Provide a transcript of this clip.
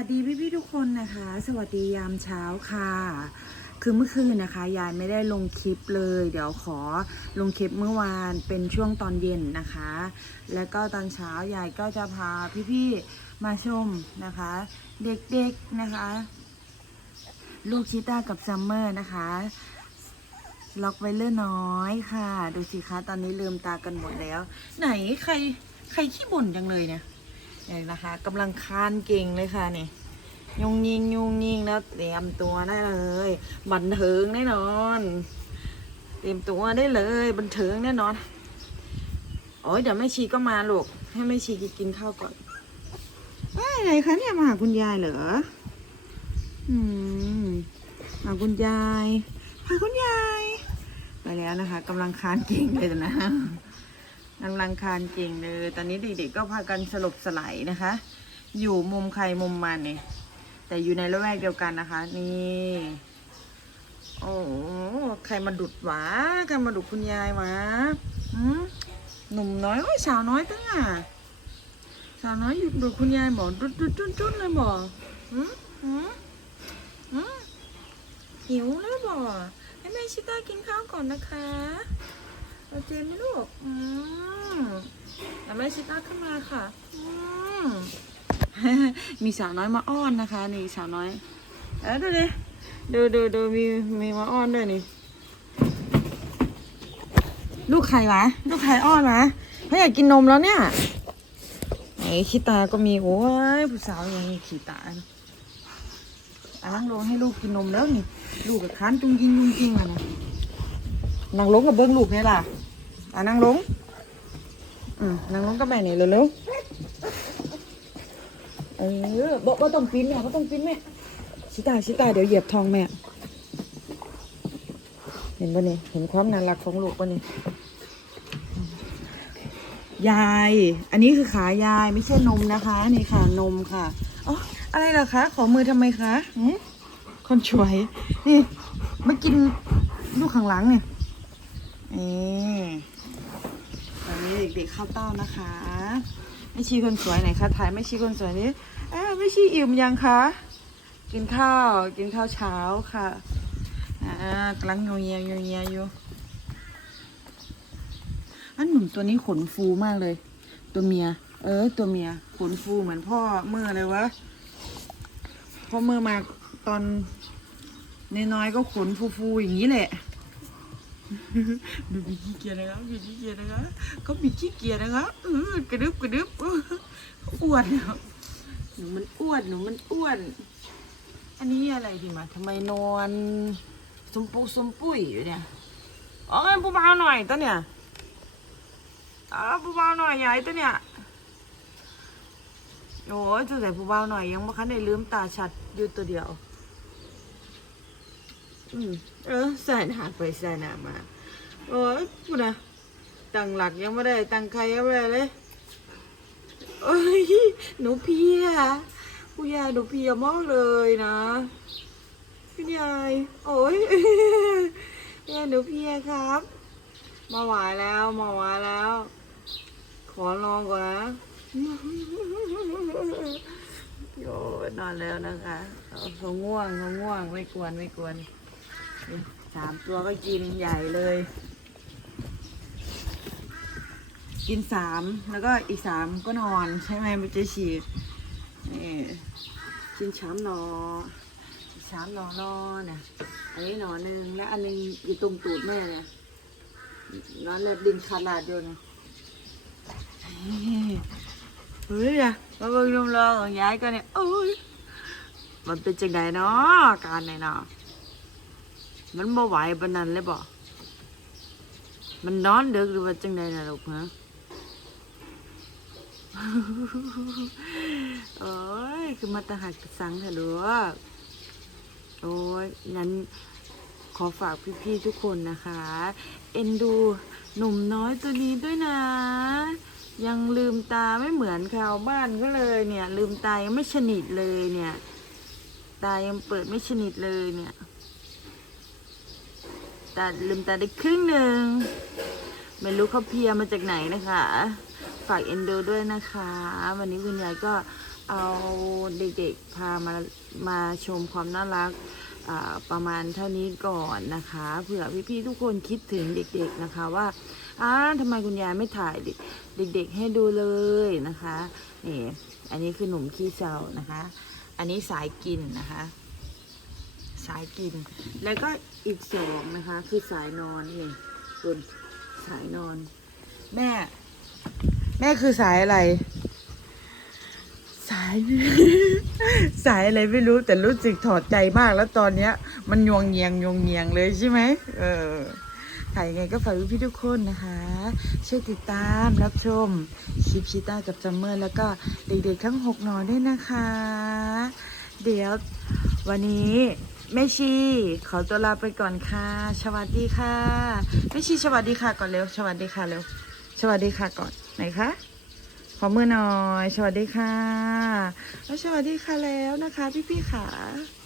วัสดีพี่ๆทุกคนนะคะ สวัสดียามเช้าค่ะ คือเมื่อคืนนะคะ ยายไม่ได้ลงคลิปเลย เดี๋ยวขอลงคลิปเมื่อวานเป็นช่วงตอนเย็นนะคะ แล้วก็ตอนเช้ายายก็จะพาพี่ๆมาชมนะคะ เด็กๆนะคะ ลูกชิต้ากับซัมเมอร์นะคะ ล็อกไวเลอร์น้อยค่ะ ดูสิคะตอนนี้ลืมตากันหมดแล้ว ไหนใครใครขี้บ่นจังเลยเนี่ย นี่ยนะคะกำลังคานเก่งเลยค่ะนี่ยุงยิงยุงยิงแล้วเตรียมตัวได้เลยบันเทิงแน่นอน เตรียมตัวได้เลยบันเทิงแน่นอนโอ้ยเดี๋ยวแม่ชีก็มาลูกให้แม่ชีกินข้าวก่อนอะไรคะเนี่ยมาหาคุณยายเหรออืมมาคุณยายหาคุณยายไปแล้วนะคะกำลังคานเก่งเลยนะ กำลังคานเก่งเลย ตอนนี้เด็กๆก็พากันสลบสลายนะคะ อยู่มุมใครมุมมันเนี่ย แต่อยู่ในละแวกเดียวกันนะคะ นี่ โอ้โหใครมาดุดหวะใครมาดุดคุณยายหวะหนุ่มน้อยโอ้ยสาวน้อยตั้งอะสาวน้อยหยุดดุดคุณยายบอกดุดดุดจุดจุดเลยบอหืมหืมหืมหิวแล้วบอให้แม่ชิต้ากินข้าวก่อนนะคะ โอเคไหมลูก อืมแล้วแม่ชิต้าขึ้นมาค่ะ อืม มีสาวน้อยมาอ้อนนะคะ นี่สาวน้อย เออดูดิดูดูดูมีมีมาอ้อนด้วยนี่ ลูกใครวะ ลูกใครอ้อนวะเขาอยากกินนมแล้วเนี่ยไหนขี้ตาก็มีโอ้ยผู้สาวยังมีขี้ตาอะนั่งลงให้ลูกกินนมแล้วนี่ ลูกกับค้านจุงยิงจุงยิงอะนะนั่งลงกับเบิ้งลูกนี่ล่ะ อะนั่งลง อืมนั่งลงกับแม่นี่เร็วๆ เออบ่บ่ต้องปีนแม่บ่ต้องปีนแม่ ชิตาชิตาเดี๋ยวเหยียบทองแม่ เห็นป่ะนี่ เห็นความน่ารักของลูกป่ะนี่ ยาย อันนี้คือขายายไม่ใช่นมนะคะ นี่ค่ะนมค่ะ อ๋อ อะไรเหรอคะ ขอมือทำไมคะหืมคนช่วย นี่มากินลูกข้างหลังเนี่ยนี่อ นี้เด็กๆเข้าเต้านะคะไม่ชีคนสวยไหนคะถ่ายไม่ชีคนสวยนี่เอ้าไม่ชีอิ่มยังคะกินข้าวกินข้าวเช้าค่ะอ่ากำลังงเงียงเงียอยู่อันหนุ่มตัวนี้ขนฟูมากเลย ตัวเมีย เออ ตัวเมียขนฟูเหมือนพ่อเมื่อเลยวะพ่อเมื่อมาตอนน้อยๆก็ขนฟูๆอย่างนี้แหละ ดูบิดขี้เกียจนะครับบิดขี้เกียจนะคะก็บิดขี้เกียจนะคะเออกระดึบกระดึบเอออ้วนอะหนูมันอ้วนหนูมันอ้วน อันนี้อะไรดีมาทำไมนอนสมปุสมปุยอยู่เนี่ยอ๋องั้นผู้บ่าวหน่อยตัวเนี่ยอ๋อผู้บ่าวหน่อยใหญ่ตัวเนี่ยโอ้ยตัวแต่ผู้บ่าวหน่อยยังไม่คันได้ลืมตาชัดอยู่ตัวเดียว อืมเออใส่หน้าไปใส่หน้ามา โอ้ยพูดนะตั้งหลักยังไม่ได้ตั้งใครยังไม่ได้เลยโอ้ยหนูเพียผู้ยายหนูเพียมากเลยนะพี่ยายโอ้ยยายหนูเพียครับ มาหวายแล้วมาหวายแล้ว ขอนอนก่อนนะโยนอนแล้วนะคะเอาเขาง่วงเขาง่วงไม่กวนไม่กวนสามตัวก็กินใหญ่เลย กินสามแล้วก็อีกสามก็นอนใช่ไหมมันจะฉีดนี่กินสามหนออีกสามหนอนอนน่ะอันนี้หนอนหนึ่งและอันหนึงอยู่ตรงตูดแม่เนี่ยนอนเล็บดินขาดลาดอยู่นะเฮ้ยอะมาเบิ่งลมรอของยายก็เนี่ยเอ้ยมันเป็นจังไดเนาะการไหนเนาะมันบ่ไหวปานนั้นเลยบ่มันนอนดึกหรือว่าจังใดน่ะลูกฮะ โอ้ย คือมาตะหักสังเถอะลูกโอ้ยงั้นขอฝากพี่ๆทุกคนนะคะ เอ็นดูหนุ่มน้อยตัวนี้ด้วยนะ ยังลืมตาไม่เหมือนชาวบ้านก็เลยเนี่ย ลืมตายังไม่สนิทเลยเนี่ย ตายังเปิดไม่สนิทเลยเนี่ยตาลืมตาได้ครึ่งหนึ่งไม่รู้เขาเพียมาจากไหนนะคะ ฝากเอ็นดูด้วยนะคะ วันนี้คุณยายก็เอาเด็กๆ พามามาชมความน่ารักประมาณเท่านี้ก่อนนะคะเผื่อพี่ๆทุกคนคิดถึงเด็กๆนะคะว่าอ้าทำไมคุณยายไม่ถ่ายเด็กๆให้ดูเลยนะคะนี่อันนี้คือหนุ่มขี้เศร้านะคะ อันนี้สายกินนะคะ สายกิน แล้วก็อีกสองนะคะคือสายนอนนี่บนสายนอน แม่ แม่คือสายอะไร สาย สายอะไรไม่รู้แต่รู้สึกถอดใจมากแล้วตอนเนี้ย มันยวงเงียงยวงเงียงเลยใช่ไหมเออถ่ายยังไงก็ฝากพี่ทุกคนนะคะ ช่วยติดตามรับชมคลิปชิต้ากับจัมเมอร์แล้วก็เด็กๆทั้งหกหนอนด้วยนะคะ เดี๋ยววันนี้แม่ชี ขอตัวลาไปก่อนค่ะ สวัสดีค่ะแม่ชีสวัสดีค่ะก่อนเร็วสวัสดีค่ะเร็ว สวัสดีค่ะก่อนไหนคะขอมือหน่อย สวัสดีค่ะแล้วสวัสดีค่ะแล้วนะคะ พี่ๆค่ะ